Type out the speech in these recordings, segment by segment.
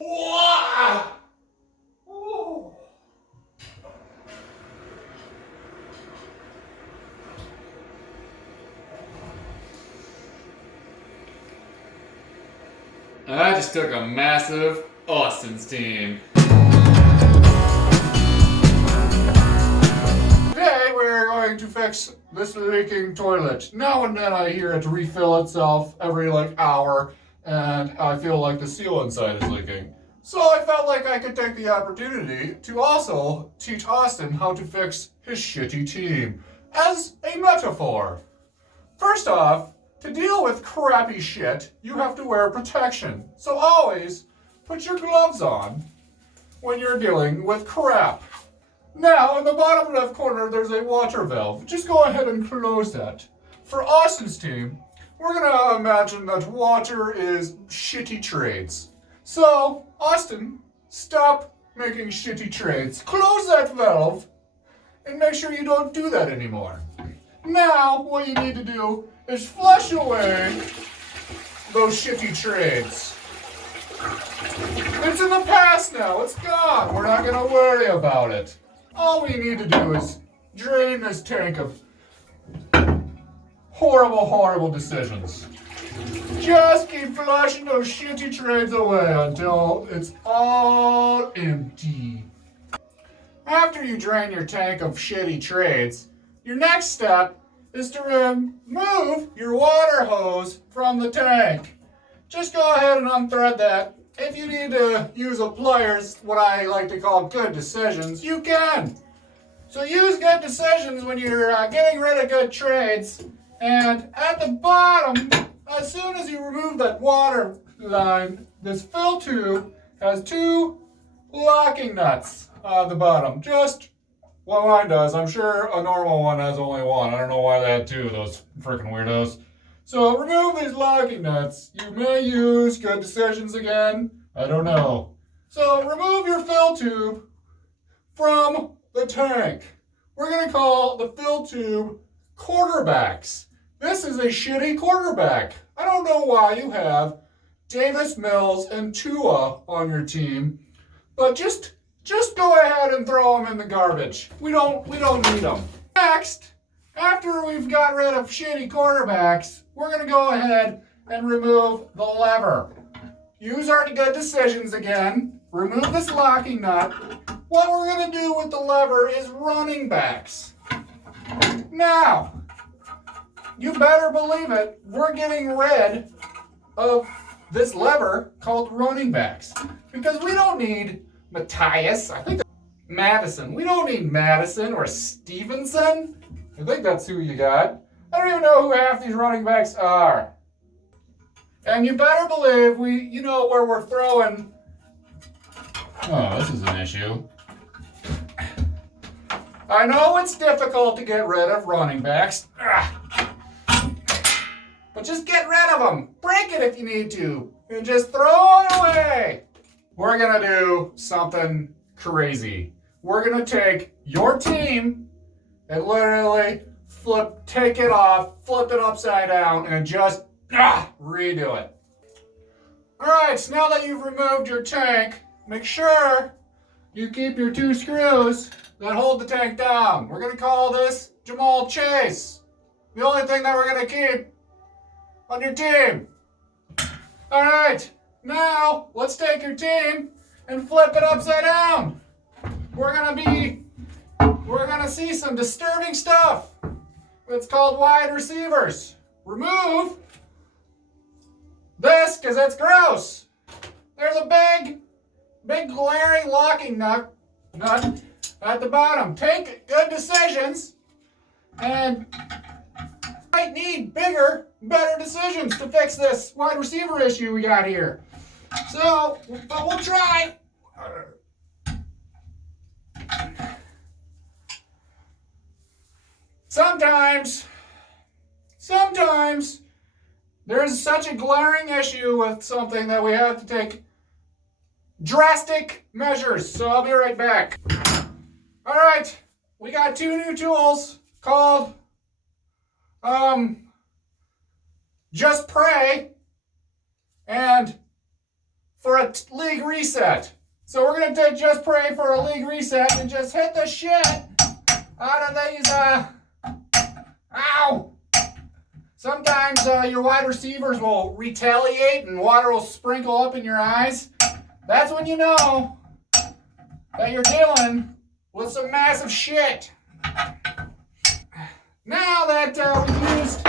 Wah! I just took a massive Austin's team. Today we're going to fix this leaking toilet. Now and then I hear it refill itself every hour, and I feel like the seal inside is leaking. So I felt like I could take the opportunity to also teach Austin how to fix his shitty team as a metaphor. First off, to deal with crappy shit, you have to wear protection. So always put your gloves on when you're dealing with crap. Now, in the bottom left corner, there's a water valve. Just go ahead and close that. For Austin's team, we're gonna imagine that water is shitty trades. So, Austin, stop making shitty trades. Close that valve and make sure you don't do that anymore. Now, what you need to do is flush away those shitty trades. It's in the past now. It's gone. We're not going to worry about it. All we need to do is drain this tank of horrible, horrible decisions. Just keep flushing those shitty trades away until it's all empty. After you drain your tank of shitty trades, your next step is to remove your water hose from the tank. Just go ahead and unthread that. If you need to use a pliers, what I like to call good decisions, you can. So use good decisions when you're getting rid of good trades. And at the bottom, as soon as you remove that water line, this fill tube has two locking nuts on the bottom. Just what mine does. I'm sure a normal one has only one. I don't know why they had two, those freaking weirdos. So remove these locking nuts. You may use good decisions again. I don't know. So remove your fill tube from the tank. We're going to call the fill tube quarterbacks. This is a shitty quarterback. I don't know why you have Davis Mills and Tua on your team, but just go ahead and throw them in the garbage. We don't need them. Next, after we've got rid of shitty quarterbacks, we're going to go ahead and remove the lever. Use our good decisions again. Remove this locking nut. What we're going to do with the lever is running backs. Now, you better believe it, we're getting rid of this lever called running backs. Because we don't need Matthias, I think Madison. We don't need Madison or Stevenson. I think that's who you got. I don't even know who half these running backs are. And you better believe you know where we're throwing. Oh, this is an issue. I know it's difficult to get rid of running backs. But just get rid of them. Break it if you need to. And just throw it away. We're going to do something crazy. We're going to take your team and literally take it off, flip it upside down, and just redo it. Alright, so now that you've removed your tank, make sure you keep your two screws that hold the tank down. We're going to call this Jamal Chase. The only thing that we're going to keep on your team. Alright. Now, let's take your team and flip it upside down. We're gonna see some disturbing stuff. It's called wide receivers. Remove this, because that's gross. There's a big glaring locking nut at the bottom. Take good decisions, and might need bigger, better decisions to fix this wide receiver issue we got here. So, but we'll try. Sometimes there's such a glaring issue with something that we have to take drastic measures. So I'll be right back. All right, we got two new tools called Just Pray and for a league reset. So we're going to just pray for a league reset and just hit the shit out of these, ow! Sometimes your wide receivers will retaliate and water will sprinkle up in your eyes. That's when you know that you're dealing with some massive shit. Now that we used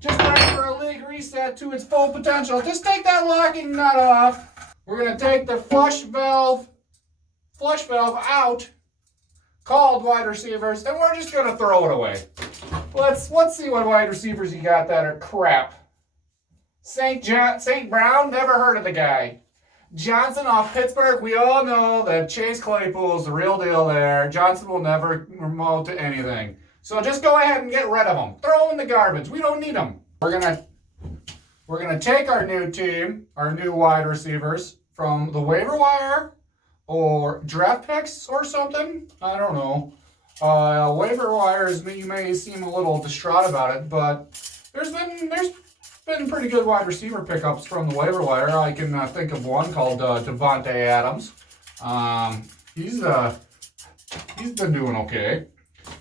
just right for a league reset to its full potential, just take that locking nut off. We're going to take the flush valve out, called wide receivers, and we're just going to throw it away. Let's see what wide receivers you got that are crap. St. Brown, never heard of the guy. Johnson off Pittsburgh, we all know that Chase Claypool's the real deal there. Johnson will never promote to anything. So just go ahead and get rid of them. Throw them in the garbage. We don't need them. We're gonna take our new team, our new wide receivers from the waiver wire or draft picks or something. I don't know. Waiver wires, you may seem a little distraught about it, but there's been pretty good wide receiver pickups from the waiver wire. I can think of one called Devontae Adams. He's been doing okay.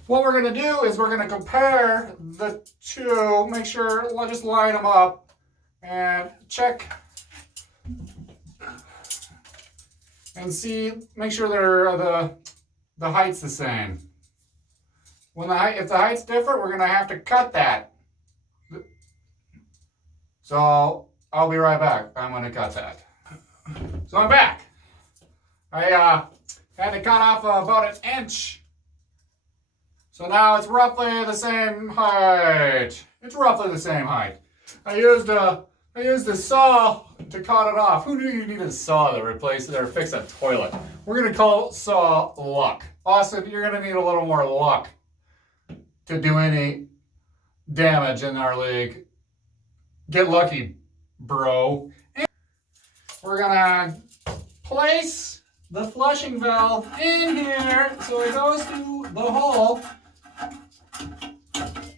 What we're going to do is we're going to compare the two, make sure, we'll just line them up and check and see, make sure they're the height's the same. If the height's different, we're going to have to cut that. So I'll be right back. I'm going to cut that. So I'm back. I had to cut off about an inch. So now it's roughly the same height. It's roughly the same height. I used a saw to cut it off. Who knew you needed a saw to replace it or fix a toilet? We're going to call saw luck. Austin, you're going to need a little more luck to do any damage in our league. Get lucky, bro. And we're going to place the flushing valve in here so it goes through the hole.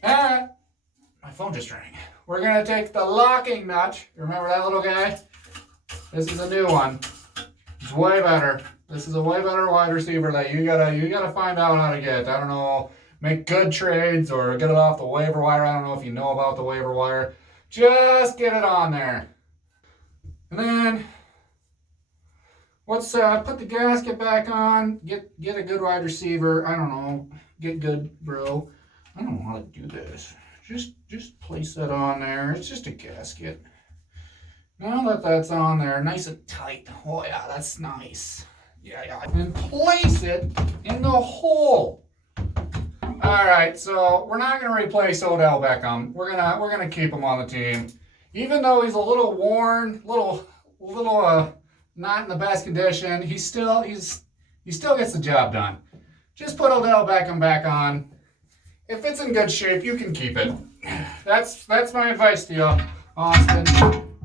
And my phone just rang. We're going to take the locking nut. Remember that little guy? This is a new one. It's way better. This is a way better wide receiver that you gotta find out how to get. I don't know, make good trades or get it off the waiver wire. I don't know if you know about the waiver wire. Just get it on there. And then let's put the gasket back on. Get a good wide receiver. I don't know. Get good, bro. I don't know how to do this. Just place that on there. It's just a gasket. Now that that's on there, nice and tight. Oh yeah, that's nice. Yeah. And place it in the hole. All right, so we're not gonna replace Odell Beckham. We're gonna keep him on the team, even though he's a little worn, little not in the best condition. He still gets the job done. Just put Odell Beckham back on. If it's in good shape, you can keep it. That's my advice to you, Austin.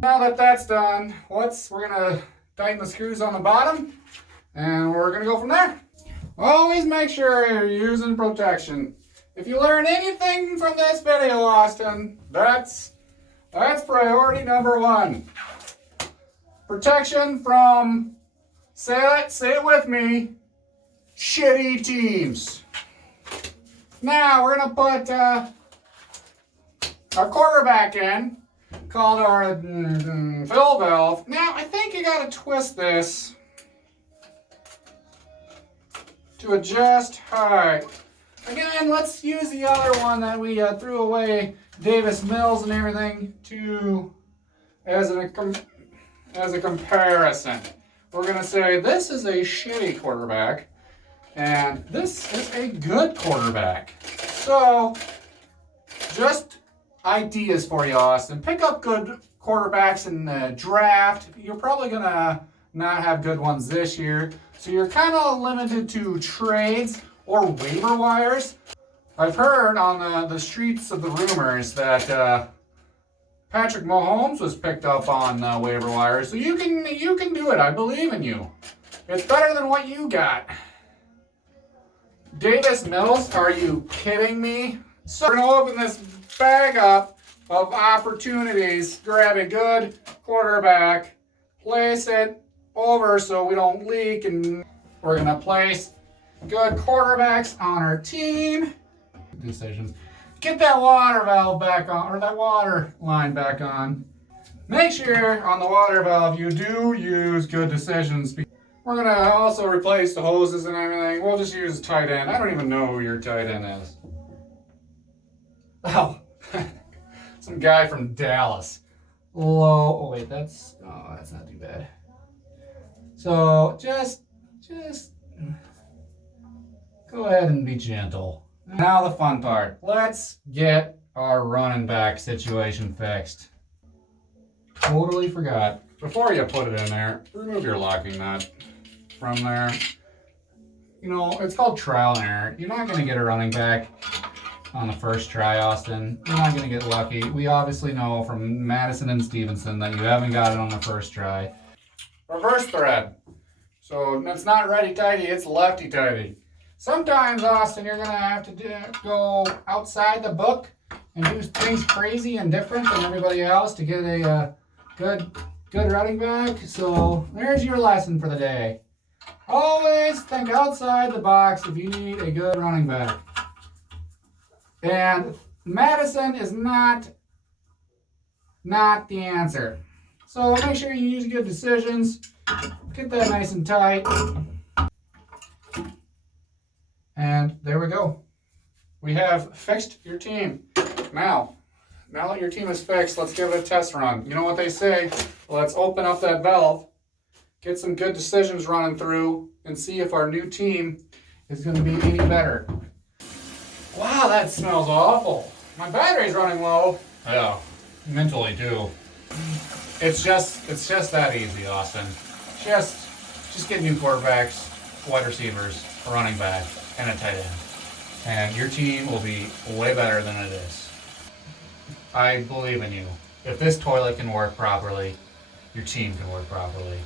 Now that that's done, we're gonna tighten the screws on the bottom, and we're gonna go from there. Always make sure you're using protection. If you learn anything from this video, Austin, that's priority number one. Protection from, say it with me, shitty teams. Now we're gonna put our quarterback in, called our fill valve. Now I think you gotta twist this to adjust height. Again, let's use the other one that we threw away, Davis Mills and everything, as a comparison. We're gonna say this is a shitty quarterback, and this is a good quarterback. So, just ideas for you, Austin. Pick up good quarterbacks in the draft. You're probably gonna not have good ones this year, so you're kind of limited to trades or waiver wires. I've heard on the streets of the rumors that Patrick Mahomes was picked up on waiver wires, so you can do it. I believe in you. It's better than what you got. Davis Mills, are you kidding me? So we're gonna open this bag up of opportunities, grab a good quarterback place it over so we don't leak, and we're gonna place good quarterbacks on our team. Decisions. Get that water valve back on, or that water line back on. Make sure on the water valve you do use good decisions. We're gonna also replace the hoses and everything. We'll just use tight end. I don't even know who your tight end is. Oh, some guy from Dallas. Low. Oh wait, that's not too bad. So just go ahead and be gentle. Now the fun part. Let's get our running back situation fixed. Totally forgot. Before you put it in there, remove your locking nut from there. You know, it's called trial and error. You're not going to get a running back on the first try, Austin. You're not going to get lucky. We obviously know from Madison and Stevenson that you haven't got it on the first try. Reverse thread. So it's not righty-tighty, it's lefty-tighty. Sometimes, Austin, you're going to have to go outside the book and do things crazy and different than everybody else to get a good running back. So there's your lesson for the day. Always think outside the box if you need a good running back. And Madison is not the answer. So make sure you use good decisions. Get that nice and tight. And there we go. We have fixed your team. Now that your team is fixed, let's give it a test run. You know what they say? Let's open up that valve, get some good decisions running through, and see if our new team is going to be any better. Wow, that smells awful. My battery's running low. Yeah, mentally too. It's just that easy, Austin. Just get new quarterbacks, wide receivers, a running back, and a tight end. And your team will be way better than it is. I believe in you. If this toilet can work properly, your team can work properly.